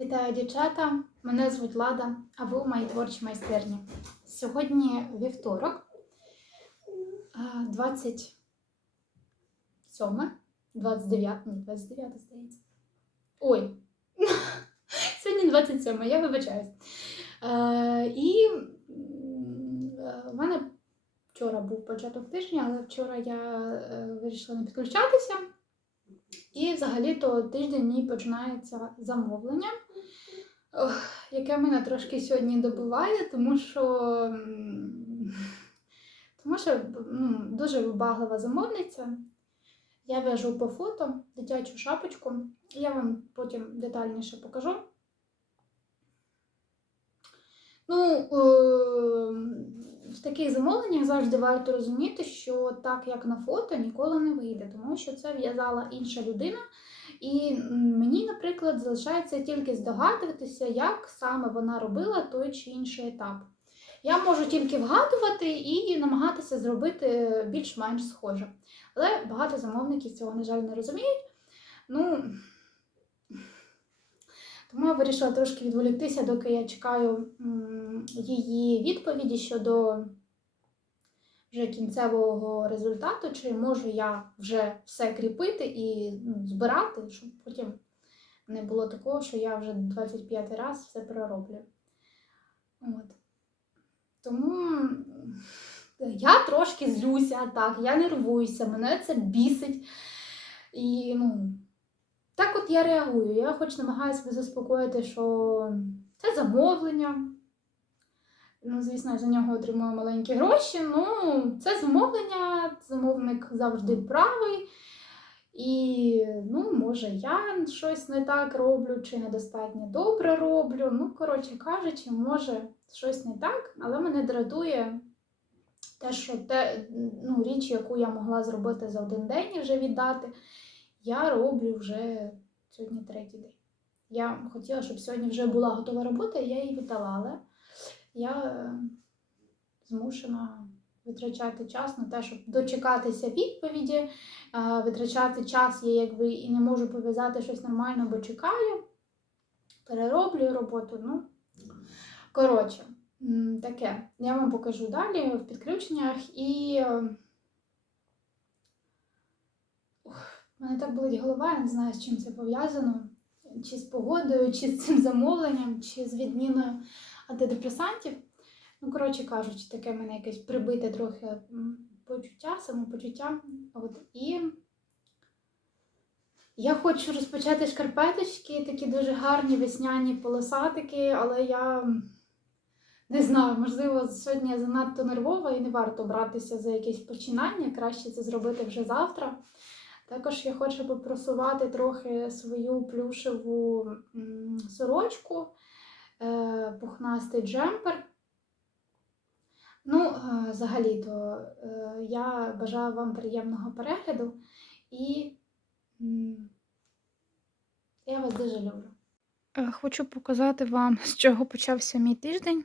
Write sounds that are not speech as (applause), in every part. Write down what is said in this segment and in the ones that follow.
Вітаю, дівчата! Мене звуть Лада, а ви у моїй творчій майстерні. Сьогодні вівторок, а, 27, 29, ні, 29, здається. Ой, (laughs) сьогодні 27, я вибачаюсь. Е, І е, в мене вчора був початок тижня, але вчора я е, вирішила не підключатися. І взагалі-то тиждень мій починається замовлення, яке мене трошки сьогодні добиває, тому що, (laughs) тому що ну, дуже вибаглива замовниця. Я в'яжу по фото дитячу шапочку. Я вам потім детальніше покажу. Ну, е, в таких замовленнях завжди варто розуміти, що так, як на фото, ніколи не вийде, тому що це в'язала інша людина. І мені, наприклад, залишається тільки здогадуватися, як саме вона робила той чи інший етап. Я можу тільки вгадувати і намагатися зробити більш-менш схоже. Але багато замовників цього, на жаль, не розуміють. Ну, тому я вирішила трошки відволіктися, доки я чекаю її відповіді щодо вже кінцевого результату, чи можу я вже все кріпити і ну, збирати, щоб потім не було такого, що я вже 25 раз все перероблю. От. Тому я трошки злюся, так, я нервуюся, мене це бісить. І ну, так от я реагую. Я хоч намагаюся заспокоїти, що це замовлення. Ну, звісно, я за нього отримую маленькі гроші. Ну, це замовлення, замовник завжди правий. І, ну, може, я щось не так роблю, чи недостатньо добре роблю. Ну, коротше кажучи, може, щось не так, але мене дратує те, що те, ну, річ, яку я могла зробити за один день і вже віддати, я роблю вже сьогодні третій день. Я хотіла, щоб сьогодні вже була готова робота, і я її віддала, але я е, змушена витрачати час на те, щоб дочекатися відповіді, е, витрачати час я якби і не можу пов'язати щось нормально, бо чекаю, перероблюю роботу. Ну, коротше, таке. Я вам покажу далі в підключеннях і. е, в мене так болить голова, я не знаю, з чим це пов'язано. Чи з погодою, чи з цим замовленням, чи з відміною антидепресантів. Ну, коротше кажучи, таке в мене якесь прибите трохи почуття, самопочуття. От. І я хочу розпочати шкарпеточки, такі дуже гарні весняні полосатики, але я не знаю, можливо, сьогодні я занадто нервова і не варто братися за якесь починання. Краще це зробити вже завтра. Також я хочу попросувати трохи свою плюшеву сорочку, пухнастий джемпер. Ну, е, взагалі-то е, я бажаю вам приємного перегляду і я вас дуже люблю. Е, Хочу показати вам, з чого почався мій тиждень.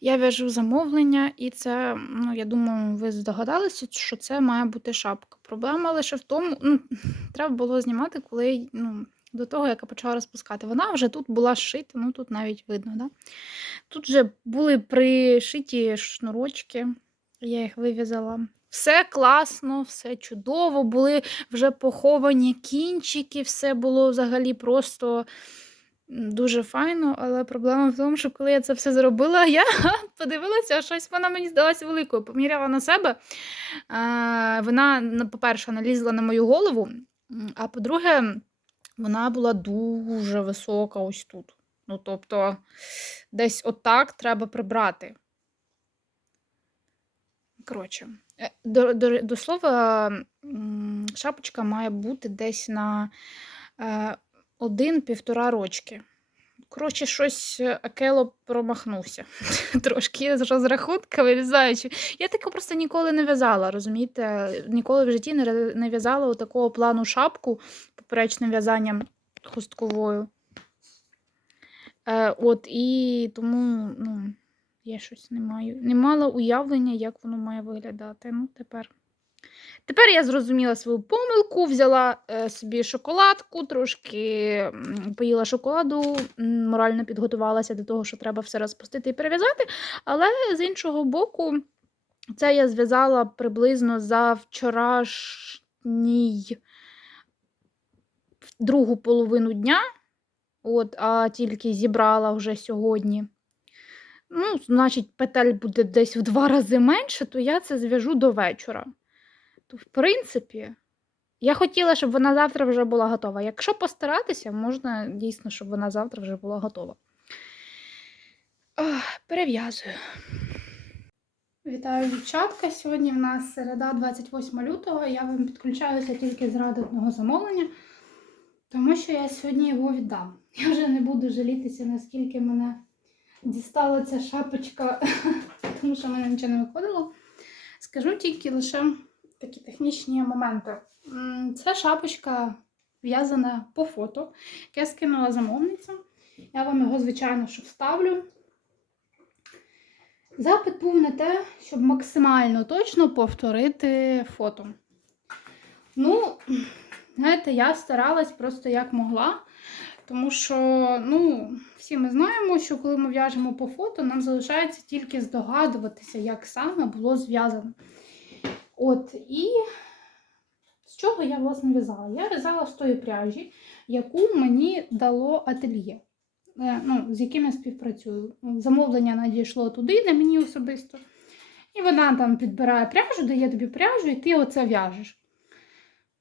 Я в'яжу замовлення, і це, ну, я думаю, ви здогадалися, що це має бути шапка. Проблема лише в тому, ну, (laughs) треба було знімати, коли ну, до того, як я почала розпускати. Вона вже тут була зшита, ну тут навіть видно. Да? Тут вже були пришиті шнурочки, я їх вив'язала. Все класно, все чудово, були вже поховані кінчики, все було взагалі просто дуже файно, але проблема в тому, що коли я це все зробила, (laughs) я подивилася, щось вона мені здалася великою. Поміряла на себе. Вона, по-перше, налізла на мою голову, а по-друге, вона була дуже висока ось тут. Ну, тобто, десь отак треба прибрати. Коротше, е, до, до, до слова, шапочка має бути десь на е, один-півтора рочки. Коротше, щось е, Акело промахнувся. (laughs) Трошки з розрахунка вирізаючи. Я таке просто ніколи не в'язала, розумієте? Ніколи в житті не, не в'язала такого плану шапку поперечним в'язанням хустковою. Е, от, і тому, ну, я щось не маю. Не мала уявлення, як воно має виглядати. Ну, тепер, Тепер я зрозуміла свою помилку, взяла е, собі шоколадку, трошки поїла шоколаду, морально підготувалася до того, що треба все розпустити і перев'язати. Але з іншого боку, це я зв'язала приблизно за вчорашній другу половину дня, от, а тільки зібрала вже сьогодні. Ну, значить, петель буде десь в два рази менше, то я це зв'яжу до вечора. В принципі, я хотіла, щоб вона завтра вже була готова. Якщо постаратися, можна дійсно, щоб вона завтра вже була готова. Ох, перев'язую. Вітаю, дівчатка! Сьогодні в нас середа 28 лютого. Я вам підключаюся тільки заради одного замовлення, тому що я сьогодні його віддам. Я вже не буду жалітися, наскільки мене дістала ця шапочка, (laughs) тому що в мене нічого не виходило. Скажу тільки лише такі технічні моменти. Це шапочка в'язана по фото, яке скинула замовниця. Я вам його, звичайно, що вставлю. Запит був на те, щоб максимально точно повторити фото. Ну, знаєте, я старалась просто як могла, тому що, ну, всі ми знаємо, що коли ми в'яжемо по фото, нам залишається тільки здогадуватися, як саме було зв'язано. От, і з чого я, власне, в'язала? Я в'язала з тої пряжі, яку мені дало ательє е, ну, з яким я співпрацюю. Замовлення надійшло туди, не мені особисто. І вона там підбирає пряжу, дає тобі пряжу, і ти оце в'яжеш.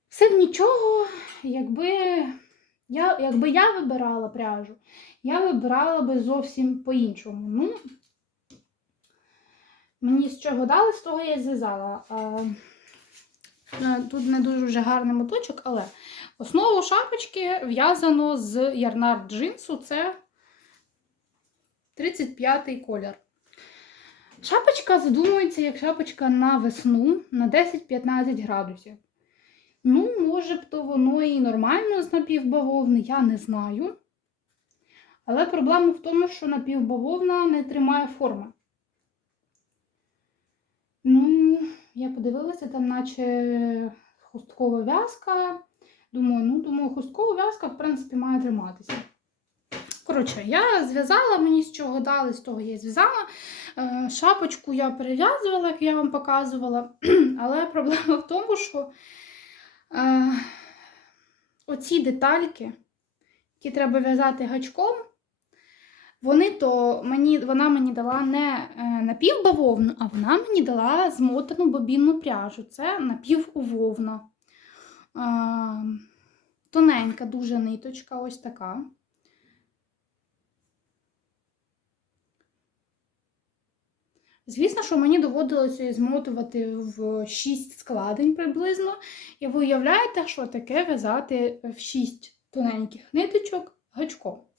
Все б нічого, якби я, якби я вибирала пряжу, я вибирала би зовсім по-іншому. Ну, мені з чого дали, з того я зв'язала. Е, Тут не дуже вже гарний моточок, але основу шапочки в'язано з ярнар джинсу. Це 35-й колір. Шапочка задумується як шапочка на весну на 10-15 градусів. Ну, може б, то воно і нормально з напівбавовни, я не знаю. Але проблема в тому, що напівбавовна не тримає форми. Ну, я подивилася, там, наче хусткова в'язка. Думаю, ну, думаю, хусткова в'язка, в принципі, має триматися. Коротше, я зв'язала, мені з чого дали, з того я зв'язала. Е, Шапочку я перев'язувала, як я вам показувала. (clears throat) Але проблема в тому, що е, оці детальки, які треба в'язати гачком, вони то мені, вона мені дала не е, напівбавовну, а вона мені дала змотану бобінну пряжу. Це напіввовна. Тоненька дуже ниточка, ось така. Звісно, що мені доводилося її змотувати в 6 складень приблизно. І ви уявляєте, що таке в'язати в 6 тоненьких ниточок гачком.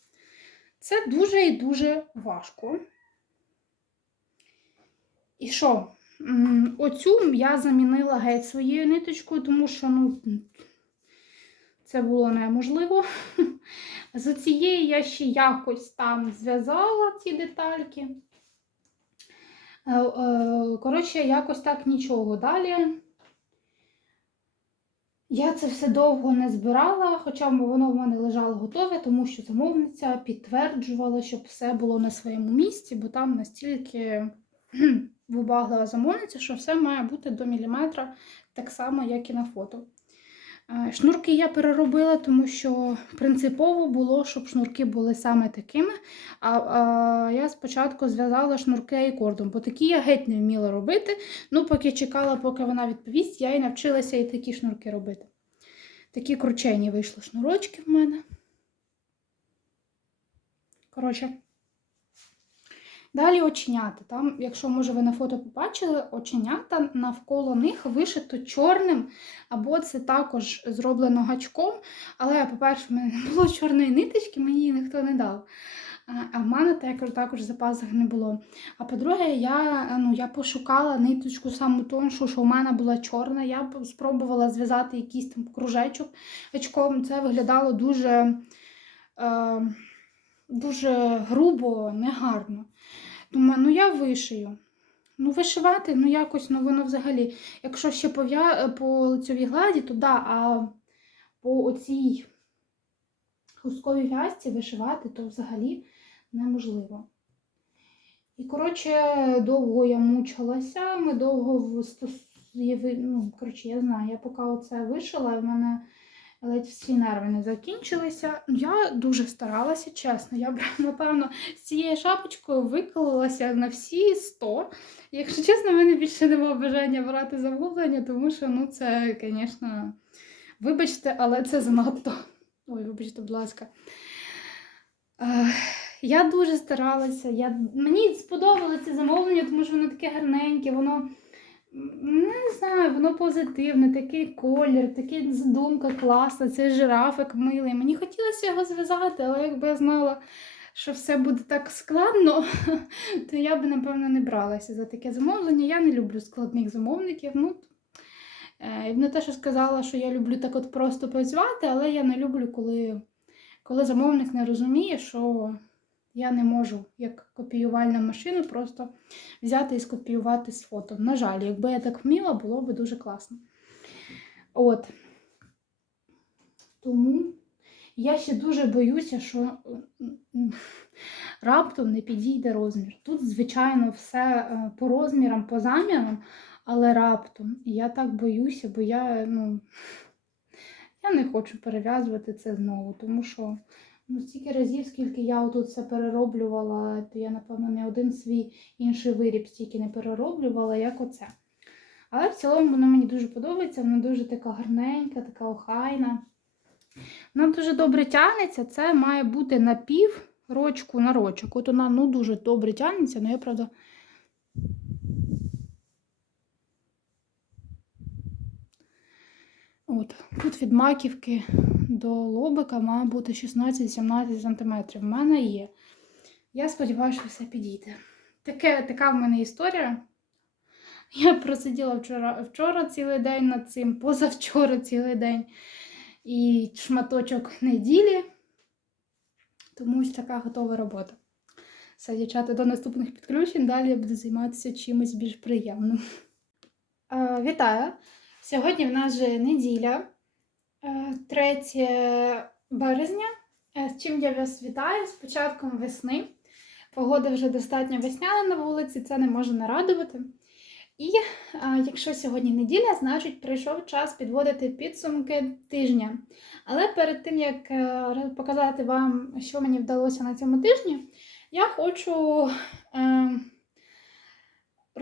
Це дуже і дуже важко. І що? Оцю я замінила геть своєю ниточкою, тому що ну, це було неможливо. (laughs) З цієї я ще якось там зв'язала ці детальки. Е, е, Коротше, якось так нічого. Далі я це все довго не збирала, хоча воно в мене лежало готове, тому що замовниця підтверджувала, щоб все було на своєму місці, бо там настільки вибаглива замовниця, що все має бути до міліметра так само, як і на фото. Е, Шнурки я переробила, тому що принципово було, щоб шнурки були саме такими. А, а я спочатку зв'язала шнурки айкордом, бо такі я геть не вміла робити. Ну, поки чекала, поки вона відповість, я і навчилася і такі шнурки робити. Такі кручені вийшли шнурочки в мене. Коротше. Далі оченята. Там, якщо, може, ви на фото побачили, оченята навколо них вишито чорним, або це також зроблено гачком. Але, по-перше, в мене не було чорної ниточки, мені її ніхто не дав. А- в мене також, також запасах не було. А по-друге, я, ну, я пошукала ниточку саму тоншу, що в мене була чорна. Я спробувала зв'язати якийсь там кружечок гачком. Це виглядало дуже, е, дуже грубо, негарно. Думаю, ну я вишию. Ну, вишивати, ну якось, ну воно взагалі. Якщо ще пов'я... по лицьовій гладі, то да, а по оцій хустковій в'язці вишивати, то взагалі неможливо. І, коротше, довго я мучилася, ми довго в ну, коротше, я знаю, я поки оце вишила, і в мене ледь всі нерви не закінчилися. Я дуже старалася, чесно. Я, б, напевно, з цією шапочкою виклалася на всі 100. Якщо чесно, в мене більше немає бажання брати замовлення, тому що ну, це, звісно, вибачте, але це занадто. Ой, вибачте, будь ласка. Я дуже старалася. Я... Мені сподобалося це замовлення, тому що воно таке гарненьке, воно не знаю, воно позитивне, такий колір, така задумка класна, цей жирафик милий. Мені хотілося його зв'язати, але якби я знала, що все буде так складно, (laughs) то я би, напевно, не бралася за таке замовлення. Я не люблю складних замовників. Ну, не те, що сказала, що я люблю так от просто працювати, але я не люблю, коли, коли замовник не розуміє, що я не можу, як копіювальна машина, просто взяти і скопіювати з фото. На жаль, якби я так вміла, було б дуже класно. От. Тому я ще дуже боюся, що м, раптом не підійде розмір. Тут, звичайно, все е, по розмірам, по замірам, але раптом. І я так боюся, бо я, ну, я не хочу перев'язувати це знову, тому що ну, стільки разів, скільки я тут все перероблювала, то я, напевно, не один свій інший виріб стільки не перероблювала, як оце. Але в цілому воно мені дуже подобається, воно дуже така гарненька, така охайна. Вона дуже добре тягнеться, це має бути напів рочку на рочок. От вона ну, дуже добре тягнеться, але я, правда. От, тут від маківки до лобика має бути 16-17 см. В мене є. Я сподіваюся, що все підійде. Таке, така в мене історія. Я просиділа вчора, вчора цілий день над цим, позавчора цілий день і шматочок неділі. Тому ось така готова робота. Все, дівчата, до наступних підключень. Далі я буду займатися чимось більш приємним. Е, вітаю! Сьогодні в нас вже неділя, е, 3 березня. Е, З чим я вас вітаю? З початком весни. Погода вже достатньо весняна на вулиці, це не може не радувати. І а, якщо сьогодні неділя, значить прийшов час підводити підсумки тижня. Але перед тим як е, показати вам, що мені вдалося на цьому тижні, я хочу е,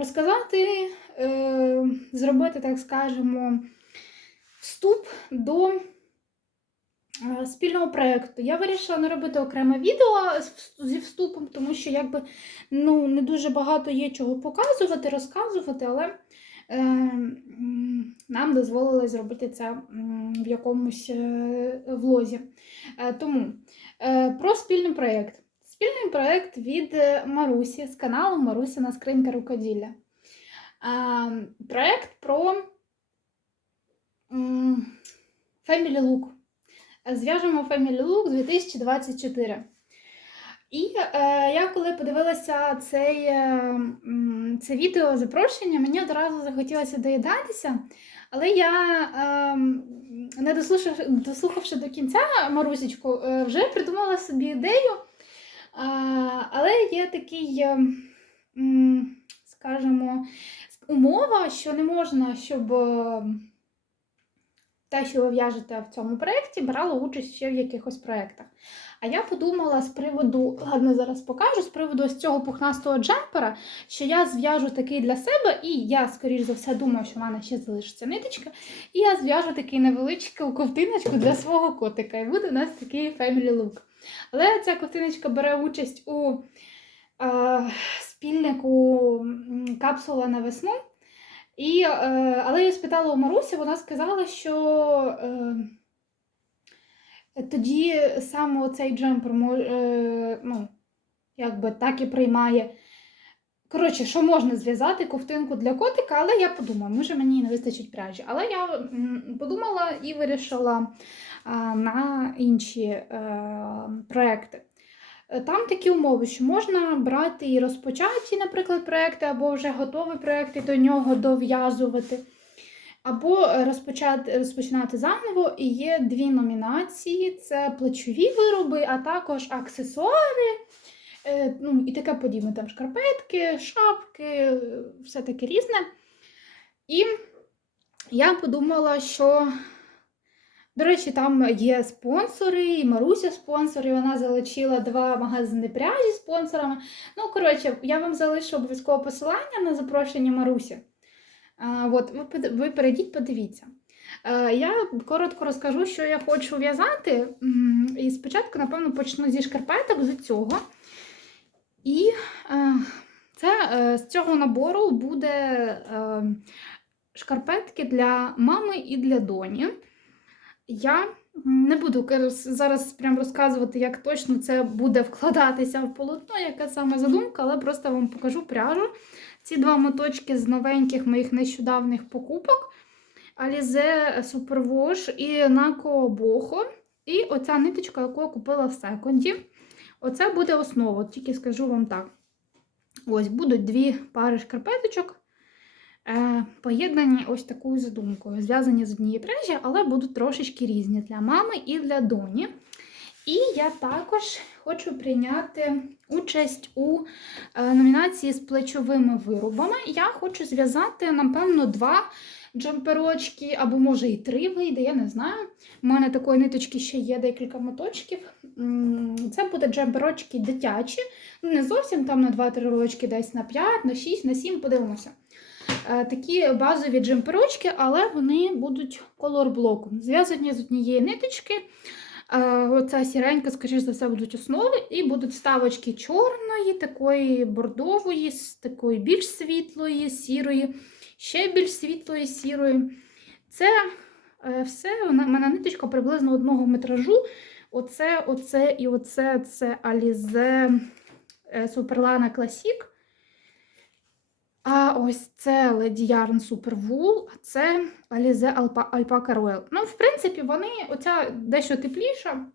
розказати, е, зробити, так скажемо, вступ до е, спільного проєкту. Я вирішила не робити окреме відео зі вступом, тому що якби ну, не дуже багато є чого показувати, розказувати, але е, нам дозволили зробити це в якомусь влозі. Тому про спільний проєкт. Спільний проєкт від е, Марусі з каналу Марусина Скринька рукоділля. Проєкт про Family Look. Зв'яжемо Family Look 2024. І е, я коли подивилася цей, е, це відео запрошення, мені одразу захотілося доїдатися, але я, не дослухавши, дослухавши до кінця Марусечку, е, вже придумала собі ідею. Але є такий, е, скажімо, умова, що не можна, щоб е, те, що ви в'яжете в цьому проєкті, брало участь ще в якихось проєктах. А я подумала з приводу, ладно, зараз покажу, з приводу ось цього пухнастого джемпера, що я зв'яжу такий для себе, і я, скоріш за все, думаю, що в мене ще залишиться ниточка. І я зв'яжу такий невеличку ковтиночку для свого котика. І буде у нас такий family look. Але ця ковтиночка бере участь у е, спільнику капсула на весну. І, е, але я спитала у Марусі, вона сказала, що. Е, тоді саме цей джемпер мо- е, ну, якби так і приймає. Коротше, що можна зв'язати ковтинку для котика, але я подумала, може мені не вистачить пряжі. Але я подумала і вирішила на інші е, проекти. Е, Там такі умови, що можна брати і розпочаті, наприклад, проекти, або вже готові проекти до нього дов'язувати, або розпочати, розпочинати заново. І є дві номінації: це плечові вироби, а також аксесуари. е, Ну, і таке подібне, там шкарпетки, шапки, все таке різне. І я подумала, що, до речі, там є спонсори, і Маруся спонсор, і вона залучила два магазини пряжі спонсорами. Ну, коротше, я вам залишу обов'язково посилання на запрошення Марусі. А, от, ви, ви перейдіть, подивіться. Е, Я коротко розкажу, що я хочу в'язати. І спочатку, напевно, почну зі шкарпеток з цього. І е, це е, з цього набору буде е, шкарпетки для мами і для доні. Я не буду зараз прям розказувати, як точно це буде вкладатися в полотно, яка саме задумка, але просто вам покажу пряжу. Ці два моточки з новеньких моїх нещодавних покупок. Alize Superwash і Naco Boho. І оця ниточка, яку я купила в секонді. Оце буде основа, тільки скажу вам так. Ось будуть дві пари шкарпеточок, поєднані ось такою задумкою. Зв'язані з однієї пряжі, але будуть трошечки різні для мами і для доні. І я також хочу прийняти участь у е, номінації з плечовими виробами. Я хочу зв'язати, напевно, два джемперочки, або може і три вийде, я не знаю. У мене такої ниточки ще є декілька моточків. Це буде джемперочки дитячі. Ну, не зовсім там на 2-3 рочки, десь на 5, на 6, на 7, подивимося. Е, Такі базові джемперочки, але вони будуть колорблоком. Зв'язані з однієї ниточки. Е, Оця сіренька, скоріш за все, будуть основи, і будуть вставочки чорної, такої бордової, такої більш світлої, сірої, ще більш світлої, сірої. Це е, все, в мене ниточка приблизно одного метражу. Оце, оце і оце це Alize е, Superlana Classic. Ось це Lady Yarn Super а це Alize Alpa- Alpaca Royal. Ну, в принципі, вони оця дещо тепліша,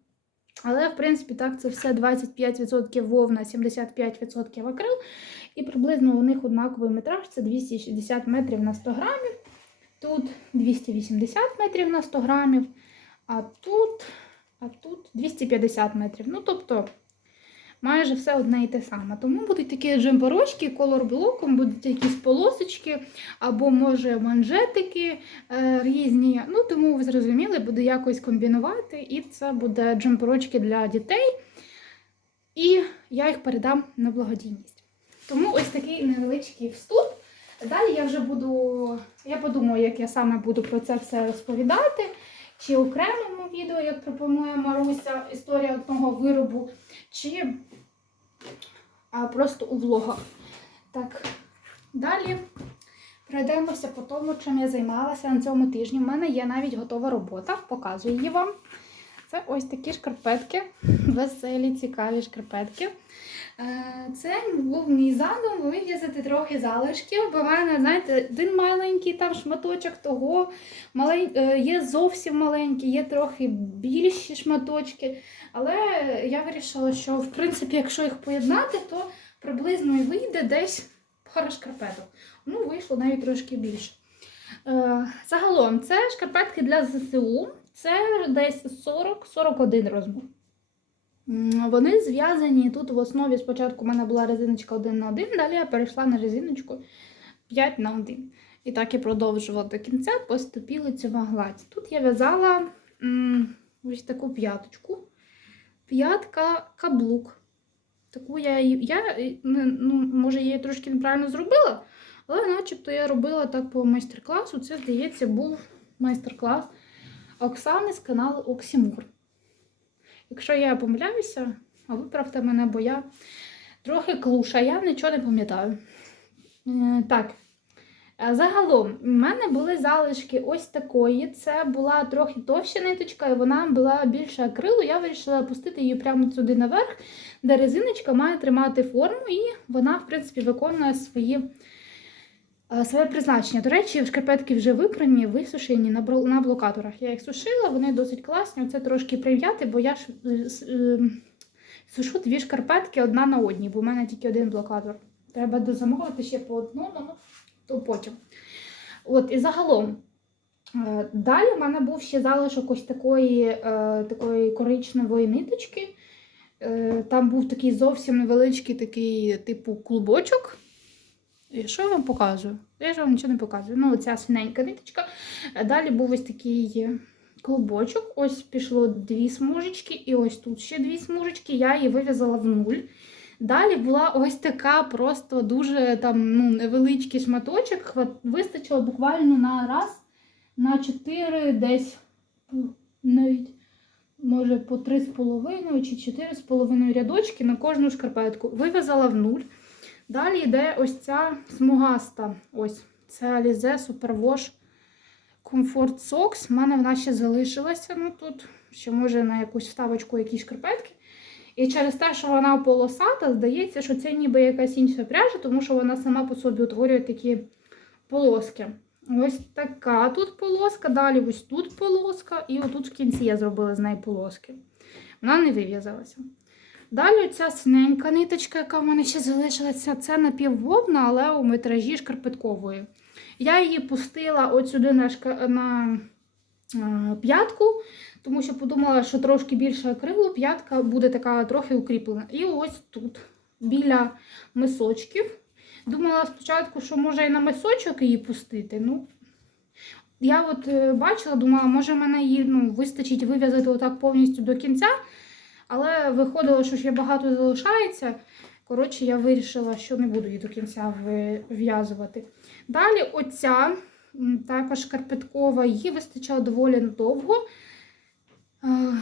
але, в принципі, так, це все 25% вовна, 75% акрил. І приблизно у них однаковий метраж це 260 метрів на 100 грамів. Тут 280 метрів на 100 грамів, а тут, а тут 250 метрів. Ну, тобто, майже все одне і те саме. Тому будуть такі джемперочки, колор-блоком, будуть якісь полосочки, або, може, манжетики е, різні. Ну, тому ви зрозуміли, буду якось комбінувати, і це буде джемперочки для дітей. І я їх передам на благодійність. Тому ось такий невеличкий вступ. Далі я вже буду, я подумаю, як я саме буду про це все розповідати. Чи окремому відео, як пропонує Маруся, історія одного виробу, чи а, просто у влогах. Так, далі пройдемося по тому, чим я займалася на цьому тижні. У мене є навіть готова робота, показую її вам. Це ось такі шкарпетки, веселі, цікаві шкарпетки. Е, Це був мій задум вив'язати трохи залишків, бо в мене, знаєте, один маленький там шматочок того, малень... е, є зовсім маленький, є трохи більші шматочки. Але я вирішила, що в принципі, якщо їх поєднати, то приблизно і вийде десь пара шкарпеток. Ну, вийшло навіть трошки більше. Е, Загалом, це шкарпетки для ЗСУ, це десь 40-41 розмір. Вони зв'язані тут в основі. Спочатку в мене була резиночка 1 на 1, далі я перейшла на резиночку 5 на 1. І так і продовжувала до кінця поступілицева гладь. Тут я в'язала ось таку п'яточку. П'ятка каблук. Таку я, я е, ну, може, її трошки неправильно зробила, але начебто я робила так по майстер-класу. Це, здається, був майстер-клас Оксани з каналу Оксімур. Якщо я помиляюся, а виправте мене, бо я трохи клуша, я нічого не пам'ятаю. Е, так. Е, Загалом, в мене були залишки ось такої. Це була трохи товща ниточка, і вона була більше акрилу. Я вирішила пустити її прямо сюди наверх, де резиночка має тримати форму, і вона, в принципі, виконує свої, своє призначення. До речі, шкарпетки вже випрані, висушені на, блокаторах. Я їх сушила, вони досить класні. Оце трошки прив'яти, бо я ж е, е, сушу дві шкарпетки одна на одній, бо в мене тільки один блокатор. Треба дозамовити ще по одному, ну, то потім. От, і загалом. е, Далі в мене був ще залишок ось такої, е, такої коричневої ниточки. Е, Там був такий зовсім невеличкий такий, типу, клубочок. І що я вам показую? Я ж вам нічого не показую. Ну, оця синенька ниточка. Е, Далі був ось такий клубочок. Ось пішло дві смужечки, і ось тут ще дві смужечки. Я її вив'язала в нуль. Далі була ось така просто дуже там ну, невеличкий шматочок. Вистачило буквально на раз, на чотири десь навіть. Може, по 3,5 чи 4,5 рядочки на кожну шкарпетку. Вив'язала в нуль. Далі йде ось ця смугаста. Ось це Alize Superwash Comfort Socks. У мене вона ще залишилася. Ну тут ще може на якусь вставочку якісь шкарпетки. І через те, що вона полосата, здається, що це ніби якась інша пряжа, тому що вона сама по собі утворює такі полоски. Ось така тут полоска, далі ось тут полоска, і отут в кінці я зробила з неї полоски. Вона не вив'язалася. Далі ця синенька ниточка, яка в мене ще залишилася, це напіввовна, але у метражі шкарпеткової. Я її пустила от сюди на, на е, п'ятку, тому що подумала, що трошки більше акрилу, п'ятка буде така трохи укріплена. І ось тут, біля мисочків. Думала спочатку, що може і на мисочок її пустити. Ну, я от е, бачила, думала, може мене її ну, вистачить вив'язати отак повністю до кінця. Але виходило, що ще багато залишається. Коротше, я вирішила, що не буду її до кінця вив'язувати. Далі оця, також шкарпеткова, її вистачало доволі довго. Е,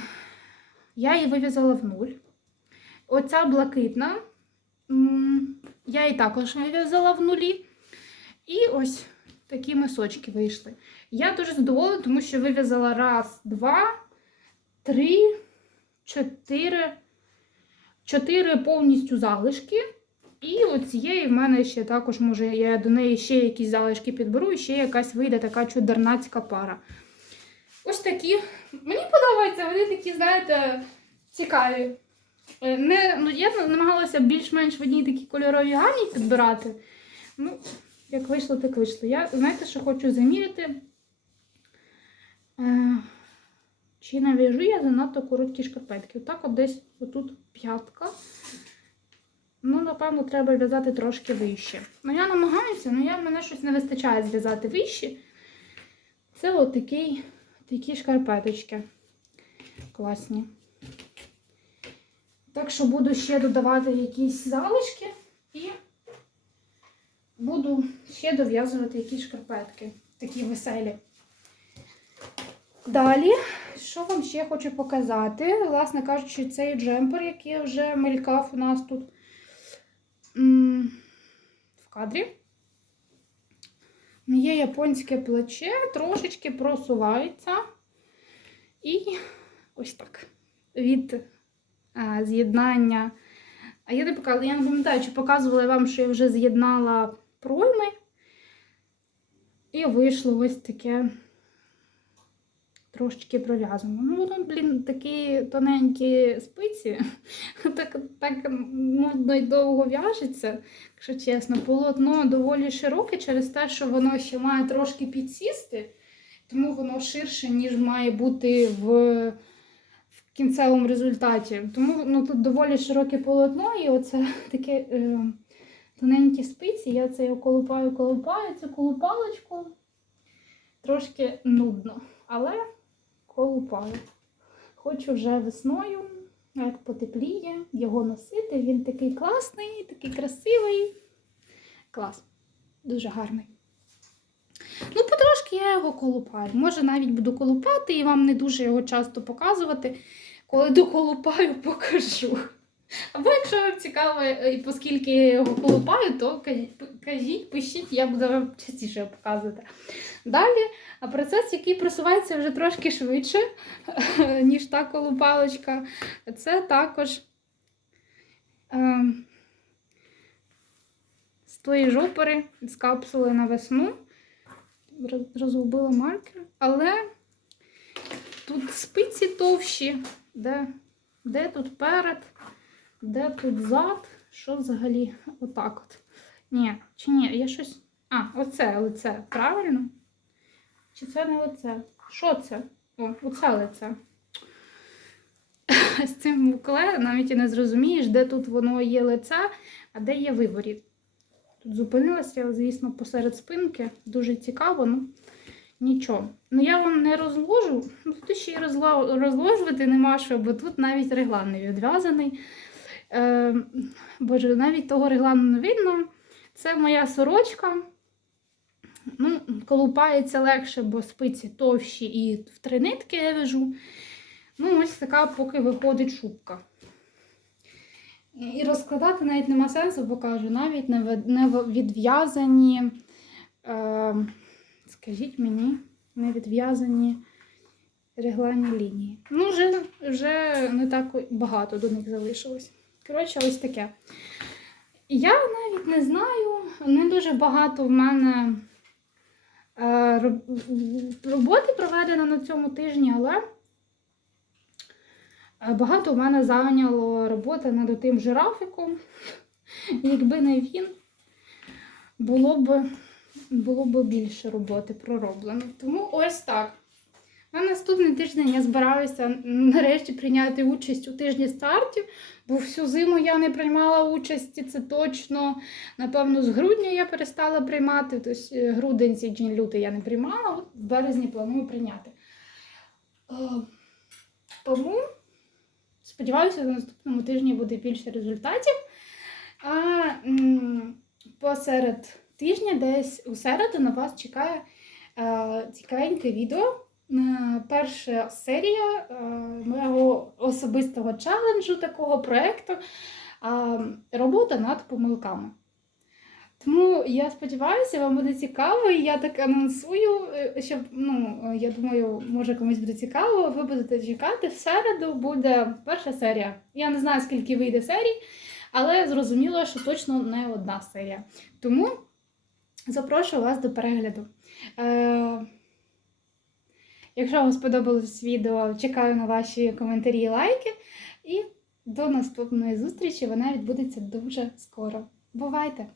Я її вив'язала в нуль. Оця блакитна, я її також вив'язала в нулі. І ось такі мисочки вийшли. Я дуже задоволена, тому що вив'язала раз, два, три, чотири, чотири повністю залишки. І оцієї в мене ще також, може, я до неї ще якісь залишки підберу, і ще якась вийде така чудернацька пара. Ось такі. Мені подобаються, вони такі, знаєте, цікаві. Е, Не, ну, я намагалася більш-менш в одній такій кольоровій гамі підбирати. Ну, як вийшло, так вийшло. Я, знаєте, що хочу заміряти? Е, чи нав'яжу я занадто короткі шкарпетки. Отак от десь отут п'ятка. Ну, напевно, треба в'язати трошки вище. Ну, я намагаюся, але я, мене щось не вистачає зв'язати вище. Це от такий, такі шкарпеточки. Класні. Так що буду ще додавати якісь залишки і буду ще дов'язувати якісь шкарпетки. Такі веселі. Далі, що вам ще хочу показати? Власне кажучи, цей джемпер, який вже мелькав у нас тут в кадрі. Є японське плече, трошечки просувається. І ось так. Від з'єднання. А я не показувала, я не пам'ятаю, чи показувала я вам, що я вже з'єднала пройми. І вийшло ось таке трошечки пров'язано. Ну, воно, блін, такі тоненькі спиці, (laughs) так, так нудно й довго в'яжеться, якщо чесно. Полотно доволі широке через те, що воно ще має трошки підсісти, тому воно ширше, ніж має бути в, в кінцевому результаті. Тому ну, тут доволі широке полотно, і оце (laughs) таке е, тоненькі спиці. Я це його колупаю, колупаю, цю колупалочку. Трошки нудно, але колупаю. Хочу вже весною, як потепліє, його носити. Він такий класний, такий красивий. Клас. Дуже гарний. Ну, потрошки я його колупаю. Може, навіть буду колупати і вам не дуже його часто показувати. Коли доколупаю, (laughs) покажу. Або якщо вам цікаво, е, і оскільки колупаю, то кажіть, пишіть, я буду вам частіше показувати. Далі процес, який просувається вже трошки швидше, (laughs) ніж та колупалочка, це також е, з тої жопери, з капсули на весну. Розгубила маркер, але тут спиці товщі, де, де тут перед, Де тут зад? Що взагалі? Отак от. Ні, чи ні, я щось. А, оце лице, правильно? Чи це не лице? Що це? О, оце лице. З цим вукле навіть і не зрозумієш, де тут воно є лице, а де є виворіт. Тут зупинилася, звісно, посеред спинки. Дуже цікаво, ну нічого. Ну я вам не розложу, тут ще й розложувати нема що, бо тут навіть реглан не відв'язаний. Е, боже, навіть того реглану не видно. Це моя сорочка. Ну, колупається легше, бо спиці товщі і в три нитки я вяжу. Ну, ось така поки виходить шубка. І розкладати навіть нема сенсу, бо кажу, навіть не відв'язані, е, скажіть мені, не відв'язані регланні лінії. Ну, вже, вже не так багато до них залишилось. Коротше, ось таке. Я навіть не знаю, не дуже багато в мене е, роботи проведено на цьому тижні, але е, багато в мене зайняло роботи над тим жирафиком. (laughs) Якби не він, було б, було б більше роботи пророблено. Тому ось так. На наступний тиждень я збираюся нарешті прийняти участь у тижні стартів, бо всю зиму я не приймала участі, це точно. Напевно, з грудня я перестала приймати, тобто грудень, січень, лютий я не приймала, от в березні планую прийняти. Е, Тому сподіваюся, на наступному тижні буде більше результатів. А посеред тижня, десь у середу, на вас чекає е, цікавеньке відео. Е, Перша серія е, моєго особистого челенджу, такого проєкту робота над помилками. Тому я сподіваюся, вам буде цікаво, і я так анонсую, е, щоб, ну, я думаю, може комусь буде цікаво. Ви будете чекати. В середу буде перша серія. Я не знаю, скільки вийде серій, але зрозуміло, що точно не одна серія. Тому запрошую вас до перегляду. Якщо вам сподобалось відео, чекаю на ваші коментарі і лайки. І до наступної зустрічі. Вона відбудеться дуже скоро. Бувайте!